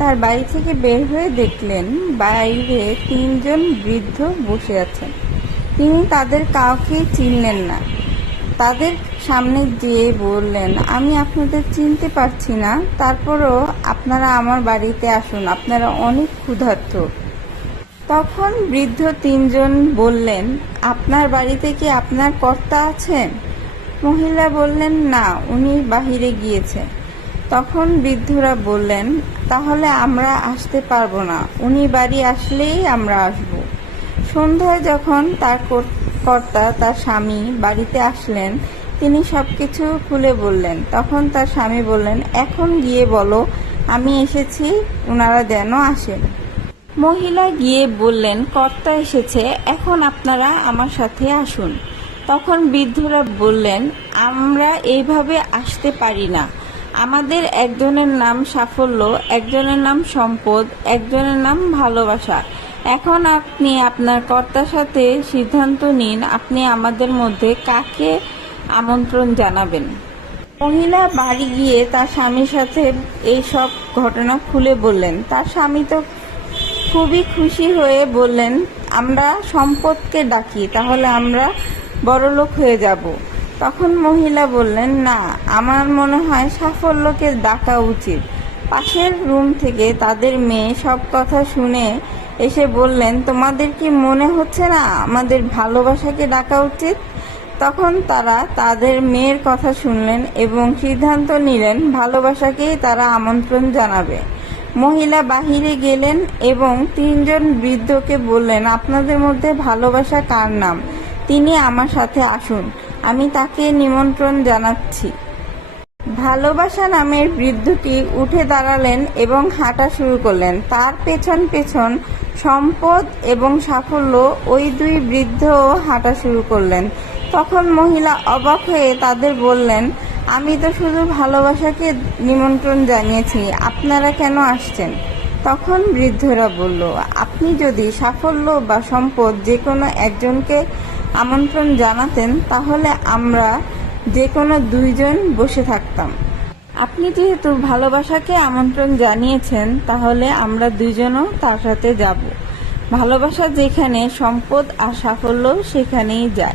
তার বাড়ি থেকে বের হয়ে দেখলেন বাইরে তিনজন বৃদ্ধ বসে আছেন। তিনি তাদের কাউকেই চিনলেন না। তাদের সামনে যেয়ে বললেন, আমি আপনাদের চিনতে পারছি না। তারপরও আপনারা আমার বাড়িতে আসুন। আপনারা অনেক ক্ষুধার্ত। তখন বৃদ্ধ তিনজন বললেন, আপনার বাড়িতে কি আপনার কর্তা আছেন? মহিলা বললেন, না, উনি বাহিরে গিয়েছে তখন বৃদ্ধরা বললেন, তাহলে আমরা আসতে পারব না। উনি বাড়ি আসলেই আমরা আসব। সন্ধ্যায় যখন তার কর- কর্তা তার স্বামী বাড়িতে আসলেন, তিনি সবকিছু খুলে বললেন। তখন তার স্বামী বললেন, এখন গিয়ে বলো, আমি এসেছি ওনারা যেন আসেন। মহিলা গিয়ে বললেন, কর্তা এসেছে, এখন আপনারা আমার সাথে আসুন। তখন বৃদ্ধরা বললেন, আমরা এইভাবে আসতে পারি না। আমাদের একজনের নাম সাফল্য, একজনের নাম সম্পদ, একজনের নাম ভালোবাসা। এখন আপনি আপনার কর্তার সাথে সিদ্ধান্ত নিন, আপনি আমাদের মধ্যে কাকে আমন্ত্রণ জানাবেন। মহিলা বাড়ি গিয়ে তার স্বামীর সাথে এই সব ঘটনা খুলে বললেন। তার স্বামী তো খুবই খুশি হয়ে বললেন, আমরা সম্পদকে ডাকি, তাহলে আমরা বড়লোক হয়ে যাব। তখন মহিলা বললেন, না, আমার মনে হয় সাফল্যকে ডাকা উচিত। পাশের রুম থেকে তাদের মেয়ে সব কথা শুনে এসে বললেন, তোমাদের কি মনে হচ্ছে না আমাদের ভালোবাসাকে ডাকা উচিত? তখন তারা তাদের মেয়ের কথা শুনলেন এবং সিদ্ধান্ত নিলেন, ভালোবাসাকেই তারা আমন্ত্রণ জানাবে। মহিলা বাহিরে গেলেন এবং তিনজন বৃদ্ধকে বললেন, আপনাদের মধ্যে ভালোবাসা কার নাম? তিনি আমার সাথে আসুন। আমি তাকে নিমন্ত্রণ জানাচ্ছি। ভালোবাসা নামের বৃদ্ধটি উঠে দাঁড়ালেন এবং হাঁটা শুরু করলেন। তার পেছন পেছন সম্পদ এবং সাফল্য ওই দুই বৃদ্ধ হাঁটা শুরু করলেন। তখন মহিলা অবাক হয়ে তাদের বললেন, আমি তো শুধু ভালোবাসাকে নিমন্ত্রণ জানিয়েছি, আপনারা কেন আসছেন? তখন বৃদ্ধরা বলল, আপনি যদি সাফল্য বা সম্পদ যে কোনো একজনকে আমন্ত্রণ জানাতেন, তাহলে আমরা যে কোনো দুইজন বসে থাকতাম। আপনি যেহেতু ভালোবাসাকে আমন্ত্রণ জানিয়েছেন, তাহলে আমরা দুইজনও তার সাথে যাব। ভালোবাসা যেখানে সম্পদ আর সাফল্য সেখানেই যায়।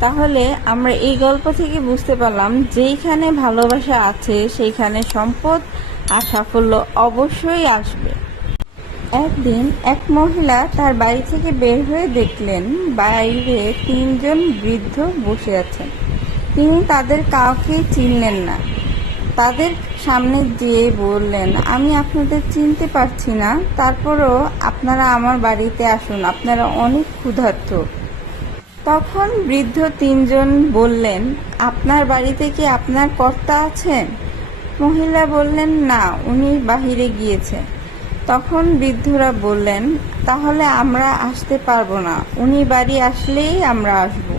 তাহলে আমরা এই গল্প থেকে বুঝতে পারলাম, যেইখানে ভালোবাসা আছে, সেইখানে সম্পদ আর সাফল্য অবশ্যই আসবে। একদিন এক মহিলা তার বাড়ি থেকে বের হয়ে দেখলেন বাইরে তিনজন বৃদ্ধ বসে আছেন। তিনি তাদের কাউকেই চিনলেন না। তাদের সামনে যেয়ে বললেন, আমি আপনাদের চিনতে পারছি না। তারপরও আপনারা আমার বাড়িতে আসুন। আপনারা অনেক ক্ষুধার্ত। তখন বৃদ্ধ তিনজন বললেন, আপনার বাড়িতে কি আপনার কর্তা আছেন? মহিলা বললেন, না, উনি বাহিরে গিয়েছে তখন বৃদ্ধরা বললেন, তাহলে আমরা আসতে পারব না। উনি বাড়ি আসলেই আমরা আসব।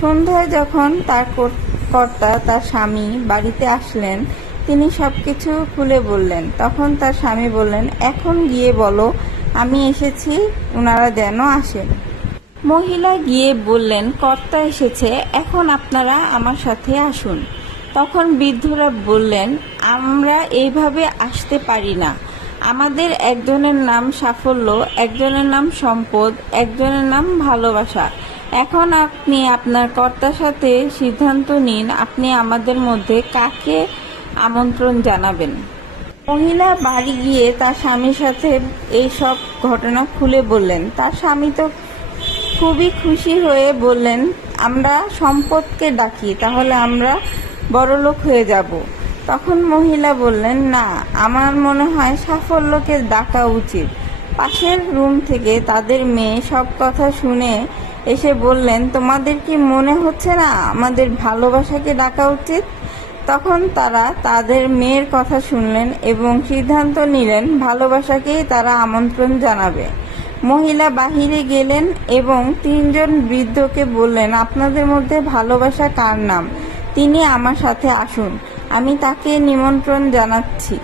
সন্ধ্যায় যখন তার কর- কর্তা তার স্বামী বাড়িতে আসলেন, তিনি সবকিছু খুলে বললেন। তখন তার স্বামী বললেন, এখন গিয়ে বলো, আমি এসেছি ওনারা যেন আসেন। মহিলা গিয়ে বললেন, কর্তা এসেছে, এখন আপনারা আমার সাথে আসুন। তখন বৃদ্ধরা বললেন, আমরা এইভাবে আসতে পারি না। আমাদের একজনের নাম সাফল্য, একজনের নাম সম্পদ, একজনের নাম ভালোবাসা। এখন আপনি আপনার কর্তার সাথে সিদ্ধান্ত নিন, আপনি আমাদের মধ্যে কাকে আমন্ত্রণ জানাবেন। মহিলা বাড়ি গিয়ে তার স্বামীর সাথে এই সব ঘটনা খুলে বললেন। তার স্বামী তো খুবই খুশি হয়ে বললেন, আমরা সম্পদকে ডাকি, তাহলে আমরা বড়লোক হয়ে যাব। তখন মহিলা বললেন, না, আমার মনে হয় সাফল্যকে ডাকা উচিত। পাশের রুম থেকে তাদের মেয়ে সব কথা শুনে এসে বললেন, তোমাদের কি মনে হচ্ছে না আমাদের ভালোবাসাকে ডাকা উচিত? তখন তারা তাদের মেয়ের কথা শুনলেন এবং সিদ্ধান্ত নিলেন, ভালোবাসাকেই তারা আমন্ত্রণ জানাবে। মহিলা বাহিরে গেলেন এবং তিনজন বৃদ্ধকে বললেন, আপনাদের মধ্যে ভালোবাসা কার নাম? তিনি আমার সাথে আসুন। আমি তাকে নিমন্ত্রণ জানাচ্ছি।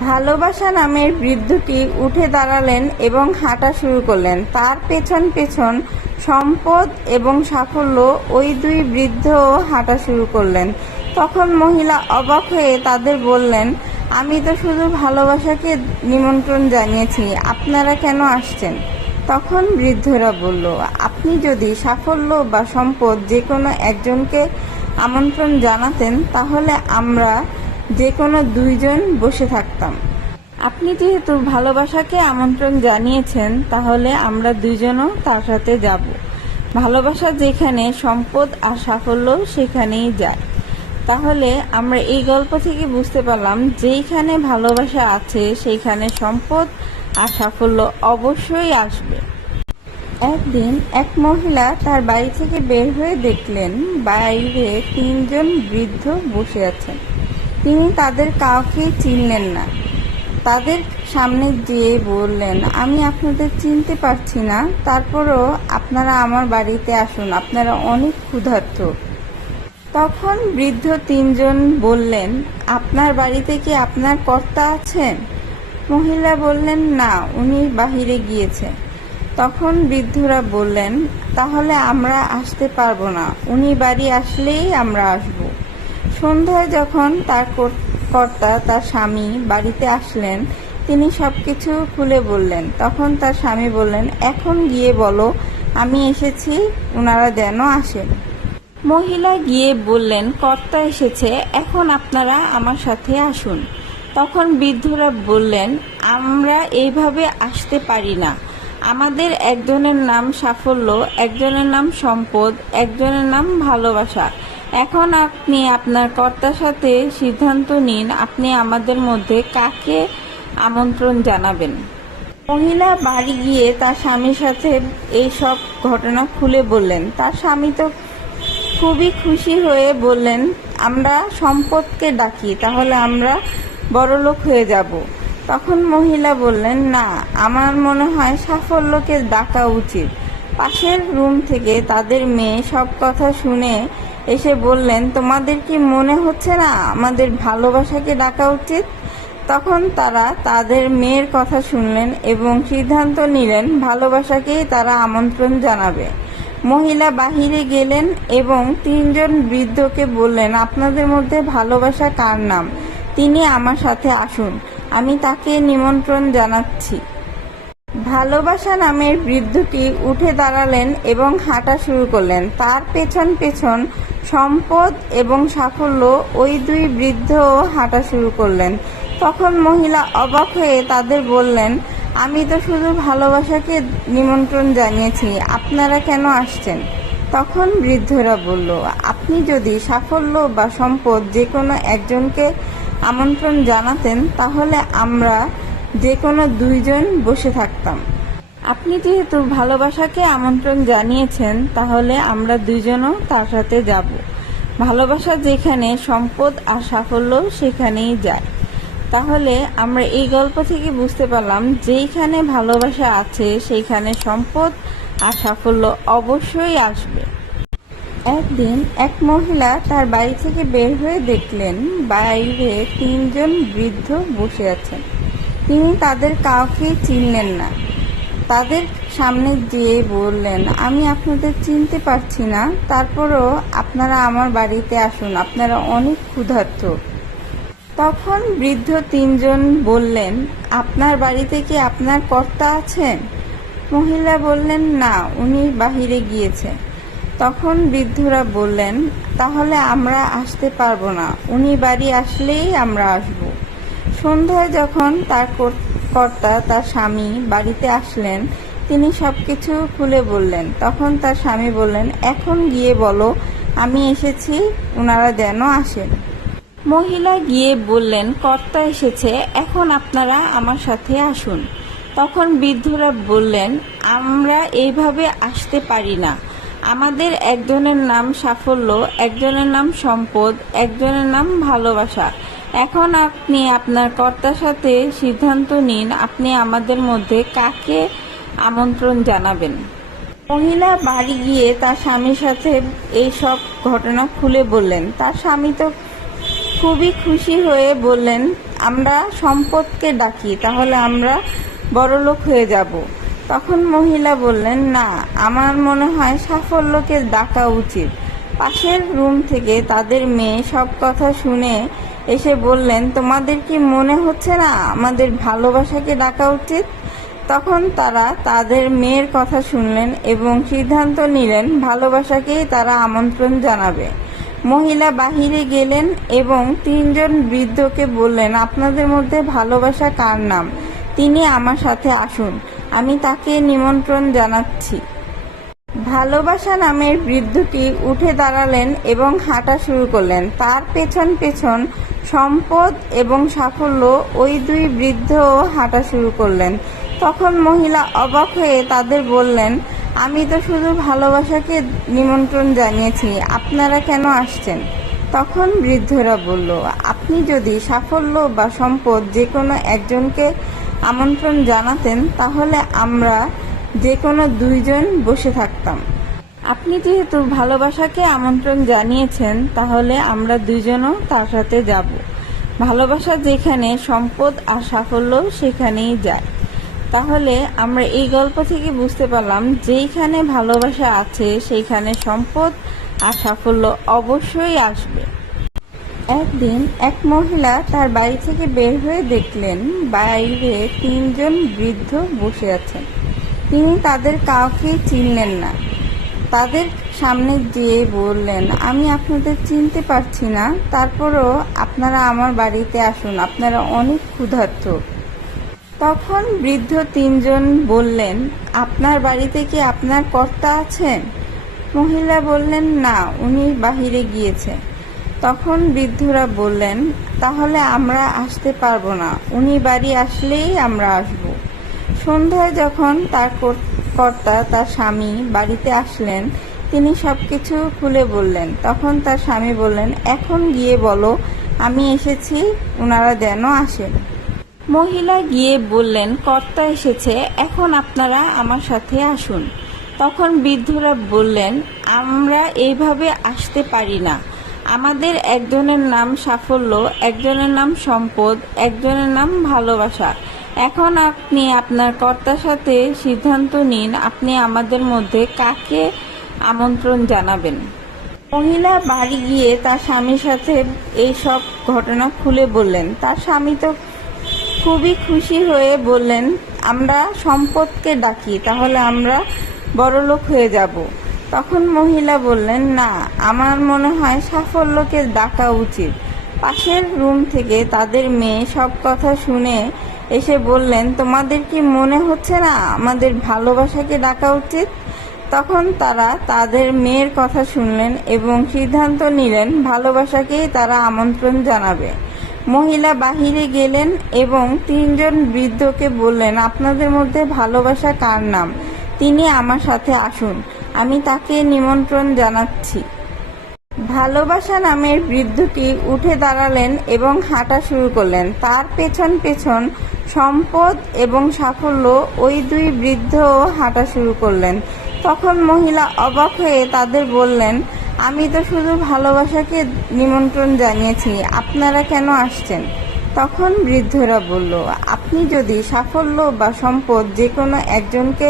ভালোবাসা নামের বৃদ্ধটি উঠে দাঁড়ালেন এবং হাঁটা শুরু করলেন। তার পেছন পেছন সম্পদ এবং সাফল্য ওই দুই বৃদ্ধ হাঁটা শুরু করলেন। তখন মহিলা অবাক হয়ে তাদের বললেন, আমি তো শুধু ভালোবাসাকে নিমন্ত্রণ জানিয়েছি, আপনারা কেন আসছেন? তখন বৃদ্ধরা বলল, আপনি যদি সাফল্য বা সম্পদ যে কোনো একজনকে আমন্ত্রণ জানাতেন, তাহলে আমরা যে কোনো দুইজন বসে থাকতাম। আপনি যেহেতু ভালোবাসাকে আমন্ত্রণ জানিয়েছেন, তাহলে আমরা দুইজনও তার সাথে যাব। ভালোবাসা যেখানে সম্পদ আর সাফল্য সেখানেই যায়। তাহলে আমরা এই গল্প থেকে বুঝতে পারলাম, যেইখানে ভালোবাসা আছে সেইখানে সম্পদ আর সাফল্য অবশ্যই আসবে। একদিন এক মহিলা তার বাড়ি থেকে বের হয়ে দেখলেন, বাইরে তিনজন বৃদ্ধ বসে আছেন। তিনি তাদের কাউকে চিনলেন না। তাদের সামনে যেয়ে বললেন, আমি আপনাদের চিনতে পারছি না। তারপরও আপনারা আমার বাড়িতে আসুন। আপনারা অনেক ক্ষুধার্ত। তখন বৃদ্ধ তিনজন বললেন, আপনার বাড়িতে কি আপনার কর্তা আছেন? মহিলা বললেন, না, উনি বাহিরে গিয়েছে। তখন বৃদ্ধরা বললেন, তাহলে আমরা আসতে পারব না। উনি বাড়ি আসলেই আমরা আসব। সন্ধ্যায় যখন তার কর- কর্তা তার স্বামী বাড়িতে আসলেন, তিনি সবকিছু খুলে বললেন। তখন তার স্বামী বললেন, এখন গিয়ে বলো, আমি এসেছি ওনারা যেন আসেন। মহিলা গিয়ে বললেন, কর্তা এসেছে, এখন আপনারা আমার সাথে আসুন। তখন বৃদ্ধরা বললেন, আমরা এইভাবে আসতে পারি না। আমাদের একজনের নাম সাফল্য, একজনের নাম সম্পদ, একজনের নাম ভালোবাসা। এখন আপনি আপনার কর্তার সাথে সিদ্ধান্ত নিন, আপনি আমাদের মধ্যে কাকে আমন্ত্রণ জানাবেন। মহিলা বাড়ি গিয়ে তার স্বামীর সাথে এই সব ঘটনা খুলে বললেন। তার স্বামী তো খুবই খুশি হয়ে বললেন, আমরা সম্পদকে ডাকি, তাহলে আমরা বড়লোক হয়ে যাব। তখন মহিলা বললেন, না, আমার মনে হয় সাফল্যকে ডাকা উচিত। পাশের রুম থেকে তাদের মেয়ে সব কথা শুনে এসে বললেন, তোমাদের কি মনে হচ্ছে না আমাদের ভালোবাসাকে ডাকা উচিত? তখন তারা তাদের মেয়ের কথা শুনলেন এবং সিদ্ধান্ত নিলেন, ভালোবাসাকেই তারা আমন্ত্রণ জানাবে। মহিলা বাহিরে গেলেন এবং তিনজন বৃদ্ধকে বললেন, আপনাদের মধ্যে ভালোবাসা কার নাম? তিনি আমার সাথে আসুন। আমি তাকে নিমন্ত্রণ জানাচ্ছি। ভালোবাসা নামের বৃদ্ধটি উঠে দাঁড়ালেন এবং হাঁটা শুরু করলেন। তার পেছন পেছন সম্পদ এবং সাফল্য ওই দুই বৃদ্ধ হাঁটা শুরু করলেন। তখন মহিলা অবাক হয়ে তাদের বললেন, আমি তো শুধু ভালোবাসাকে নিমন্ত্রণ জানিয়েছি, আপনারা কেন আসছেন? তখন বৃদ্ধরা বলল, আপনি যদি সাফল্য বা সম্পদ যে কোনো একজনকে আমন্ত্রণ জানাতেন, তাহলে আমরা যে কোনো দুইজন বসে থাকতাম। আপনি যেহেতু ভালোবাসাকে আমন্ত্রণ জানিয়েছেন, তাহলে আমরা দুইজনও তার সাথে যাব। ভালোবাসা যেখানে সম্পদ আর সাফল্য সেখানেই যায়। তাহলে আমরা এই গল্প থেকে বুঝতে পারলাম, যেইখানে ভালোবাসা আছে, সেইখানে সম্পদ আর সাফল্য অবশ্যই আসবে। একদিন এক মহিলা তার বাড়ি থেকে বের হয়ে দেখলেন, বাইরে তিনজন বৃদ্ধ বসে আছেন। তিনি তাদের কাউকে চিনলেন না। তাদের সামনে যেয়ে বললেন, আমি আপনাদের চিনতে পারছি না। তারপরও আপনারা আমার বাড়িতে আসুন। আপনারা অনেক ক্ষুধার্ত। তখন বৃদ্ধ তিনজন বললেন, আপনার বাড়িতে কি আপনার কর্তা আছেন? মহিলা বললেন, না, উনি বাহিরে গিয়েছে তখন বৃদ্ধরা বললেন, তাহলে আমরা আসতে পারব না। উনি বাড়ি আসলেই আমরা আসব। সন্ধ্যায় যখন তার কর্তা তার স্বামী বাড়িতে আসলেন, তিনি সবকিছু খুলে বললেন। তখন তার স্বামী বললেন, এখন গিয়ে বলো, আমি এসেছি ওনারা যেন আসেন। মহিলা গিয়ে বললেন, কর্তা এসেছে, এখন আপনারা আমার সাথে আসুন। তখন বৃদ্ধরা বললেন, আমরা এইভাবে আসতে পারি না। আমাদের একজনের নাম সাফল্য, একজনের নাম সম্পদ, একজনের নাম ভালোবাসা। এখন আপনি আপনার কর্তার সাথে সিদ্ধান্ত নিন, আপনি আমাদের মধ্যে কাকে আমন্ত্রণ জানাবেন। মহিলা বাড়ি গিয়ে তার স্বামীর সাথে এই সব ঘটনা খুলে বললেন। তার স্বামী তো খুবই খুশি হয়ে বললেন, আমরা সম্পদকে ডাকি, তাহলে আমরা বড়লোক হয়ে যাব। তখন মহিলা বললেন, না, আমার মনে হয় সাফল্যকে ডাকা উচিত। পাশের রুম থেকে তাদের মেয়ে সব কথা শুনে এসে বললেন, তোমাদের কি মনে হচ্ছে না আমাদের ভালোবাসাকে ডাকা উচিত? তখন তারা তাদের মেয়ের কথা শুনলেন এবং সিদ্ধান্ত নিলেন, ভালোবাসাকেই তারা আমন্ত্রণ জানাবে। মহিলা বাহিরে গেলেন এবং তিনজন বৃদ্ধকে বললেন, আপনাদের মধ্যে ভালোবাসা কার নাম? তিনি আমার সাথে আসুন। আমি তাকে নিমন্ত্রণ জানাচ্ছি। ভালোবাসা নামের বৃদ্ধটি উঠে দাঁড়ালেন এবং হাঁটা শুরু করলেন। তার পেছন পেছন সম্পদ এবং সাফল্য ওই দুই বৃদ্ধ হাঁটা শুরু করলেন। তখন মহিলা অবাক হয়ে তাদের বললেন, আমি তো শুধু ভালোবাসাকে নিমন্ত্রণ জানিয়েছি, আপনারা কেন আসছেন? তখন বৃদ্ধরা বলল, আপনি যদি সাফল্য বা সম্পদ যে কোনো একজনকে আমন্ত্রণ জানাতেন, তাহলে আমরা যে কোনো দুইজন বসে থাকতাম। আপনি যেহেতু ভালোবাসাকে আমন্ত্রণ জানিয়েছেন, তাহলে আমরা দুইজনও তার সাথে যাব। ভালোবাসা যেখানে সম্পদ আর সাফল্য সেখানেই যায়। তাহলে আমরা এই গল্প থেকে বুঝতে পারলাম, যেইখানে ভালোবাসা আছে, সেইখানে সম্পদ আর সাফল্য অবশ্যই আসবে। একদিন এক মহিলা তার বাড়ি থেকে বের হয়ে দেখলেন বাইরে তিনজন বৃদ্ধ বসে আছেন। তিনি তাদের কাউকে চিনলেন না। তাদের সামনে যেয়ে বললেন, আমি আপনাদের চিনতে পারছি না। তারপরও আপনারা আমার বাড়িতে আসুন। আপনারা অনেক ক্ষুধার্ত। তখন বৃদ্ধ তিনজন বললেন, আপনার বাড়িতে কি আপনার কর্তা আছেন? মহিলা বললেন, না, উনি বাহিরে গিয়েছে। তখন বৃদ্ধরা বললেন, তাহলে আমরা আসতে পারব না। উনি বাড়ি আসলেই আমরা আসব। সন্ধ্যায় যখন তার কর- কর্তা তার স্বামী বাড়িতে আসলেন, তিনি সব কিছু খুলে বললেন। তখন তার স্বামী বললেন, এখন গিয়ে বলো, আমি এসেছি ওনারা যেন আসেন। মহিলা গিয়ে বললেন, কর্তা এসেছে, এখন আপনারা আমার সাথে আসুন। তখন বৃদ্ধরা বললেন, আমরা এইভাবে আসতে পারি না। আমাদের একজনের নাম সাফল্য, একজনের নাম সম্পদ, একজনের নাম ভালোবাসা। এখন আপনি আপনার কর্তার সাথে সিদ্ধান্ত নিন আপনি আমাদের মধ্যে কাকে আমন্ত্রণ জানাবেন। মহিলা বাড়ি গিয়ে তার স্বামীর সাথে এই সব ঘটনা খুলে বললেন। তার স্বামী তো খুবই খুশি হয়ে বললেন, আমরা সম্পদকে ডাকি, তাহলে আমরা বড়লোক হয়ে যাব। তখন মহিলা বললেন, না, আমার মনে হয় সাফল্যকে ডাকা উচিত। পাশের রুম থেকে তাদের মেয়ে সব কথা শুনে এসে বললেন, তোমাদের কি মনে হচ্ছে না আমাদের ভালোবাসাকে ডাকা উচিত? তখন তারা তাদের মেয়ের কথা শুনলেন এবং সিদ্ধান্ত নিলেন, ভালোবাসাকেই তারা আমন্ত্রণ জানাবে। মহিলা বাহিরে গেলেন এবং তিনজন বৃদ্ধকে বললেন, আপনাদের মধ্যে ভালোবাসা কার নাম? তিনি আমার সাথে আসুন। আমি তাকে নিমন্ত্রণ জানাচ্ছি। ভালোবাসা নামের বৃদ্ধটি উঠে দাঁড়ালেন এবং হাঁটা শুরু করলেন। তার পেছন পেছন সম্পদ এবং সাফল্য ওই দুই বৃদ্ধ হাঁটা শুরু করলেন। তখন মহিলা অবাক হয়ে তাদের বললেন, আমি তো শুধু ভালোবাসাকে নিমন্ত্রণ জানিয়েছি, আপনারা কেন আসছেন? তখন বৃদ্ধরা বলল, আপনি যদি সাফল্য বা সম্পদ যে কোনো একজনকে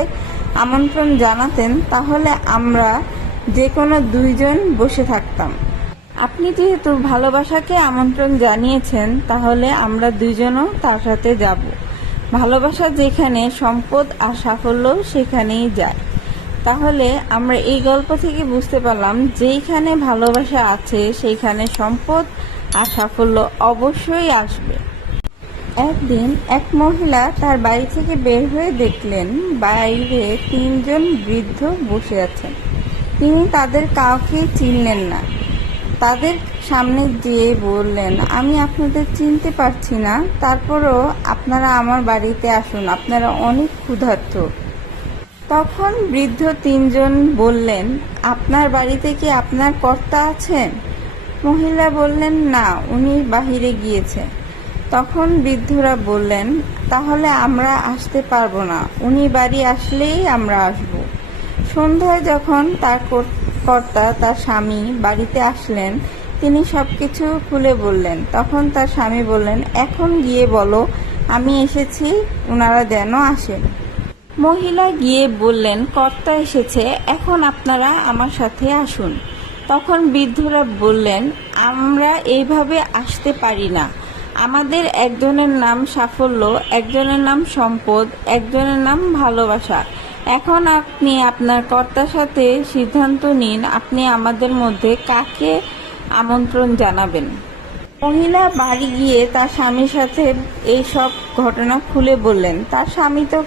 আমন্ত্রণ জানাতেন, তাহলে আমরা যে কোনো দুইজন বসে থাকতাম। আপনি যেহেতু ভালোবাসাকে আমন্ত্রণ জানিয়েছেন, তাহলে আমরা দুইজনও তার সাথে যাব। ভালোবাসা যেখানে সম্পদ আর সাফল্য সেখানেই যায়। তাহলে আমরা এই গল্প থেকে বুঝতে পারলাম, যেইখানে ভালোবাসা আছে সেইখানে সম্পদ আর সাফল্য অবশ্যই আসবে। একদিন এক মহিলা তার বাড়ি থেকে বের হয়ে দেখলেন, বাইরে তিনজন বৃদ্ধ বসে আছেন। তিনি তাদের কাউকে চিনলেন না। তাদের সামনে যেয়ে বললেন, আমি আপনাদের চিনতে পারছি না। তারপরও আপনারা আমার বাড়িতে আসুন। আপনারা অনেক ক্ষুধার্ত। তখন বৃদ্ধ তিনজন বললেন, আপনার বাড়িতে কি আপনার কর্তা আছেন? মহিলা বললেন, না, উনি বাহিরে গিয়েছে। তখন বৃদ্ধরা বললেন, তাহলে আমরা আসতে পারব না। উনি বাড়ি আসলেই আমরা আসব। সন্ধ্যায় যখন তার কর- কর্তা তার স্বামী বাড়িতে আসলেন, তিনি সবকিছু খুলে বললেন। তখন তার স্বামী বললেন, এখন গিয়ে বলো, আমি এসেছি ওনারা যেন আসেন। মহিলা গিয়ে বললেন, কর্তা এসেছে, এখন আপনারা আমার সাথে আসুন। তখন বৃদ্ধরা বললেন, আমরা এইভাবে আসতে পারি না। আমাদের একজনের নাম সাফল্য, একজনের নাম সম্পদ, একজনের নাম ভালোবাসা। এখন আপনি আপনার কর্তার সাথে সিদ্ধান্ত নিন, আপনি আমাদের মধ্যে কাকে আমন্ত্রণ জানাবেন। মহিলা বাড়ি গিয়ে তার স্বামীর সাথে এই সব ঘটনা খুলে বললেন। তার স্বামী তো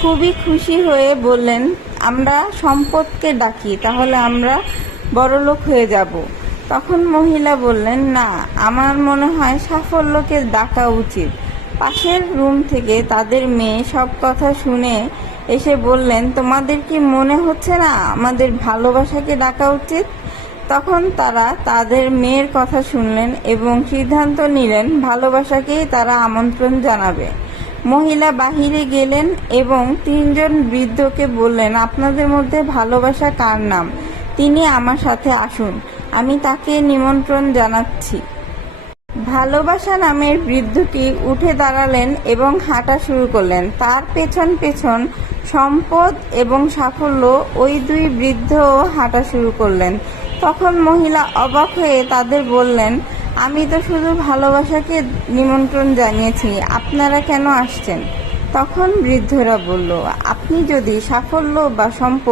খুবই খুশি হয়ে বললেন, আমরা সম্পদকে ডাকি, তাহলে আমরা বড়লোক হয়ে যাব। তখন মহিলা বললেন, না, আমার মনে হয় সাফল্যকে ডাকা উচিত। পাশের রুম থেকে তাদের মেয়ে সব কথা শুনে এসে বললেন, তোমাদের কি মনে হচ্ছে না আমাদের ভালোবাসাকে ডাকা উচিত? তখন তারা তাদের মেয়ের কথা শুনলেন এবং সিদ্ধান্ত নিলেন, ভালোবাসাকেই তারা আমন্ত্রণ জানাবে। মহিলা বাহিরে গেলেন এবং তিনজন বৃদ্ধকে বললেন, আপনাদের মধ্যে ভালোবাসা কার নাম? তিনি আমার সাথে আসুন। আমি তাকে নিমন্ত্রণ জানাচ্ছি। ভালোবাসা নামের বৃদ্ধটি উঠে দাঁড়ালেন এবং হাঁটা শুরু করলেন। তার পেছন পেছন সম্পদ এবং সাফল্য ওই দুই বৃদ্ধ হাঁটা শুরু করলেন। তখন মহিলা অবাক হয়ে তাদের বললেন, আমি তো শুধু ভালোবাসাকে নিমন্ত্রণ জানিয়েছি, আপনারা কেন আসছেন? তখন বৃদ্ধরা বলল, আপনি যদি সাফল্য বা সম্পদ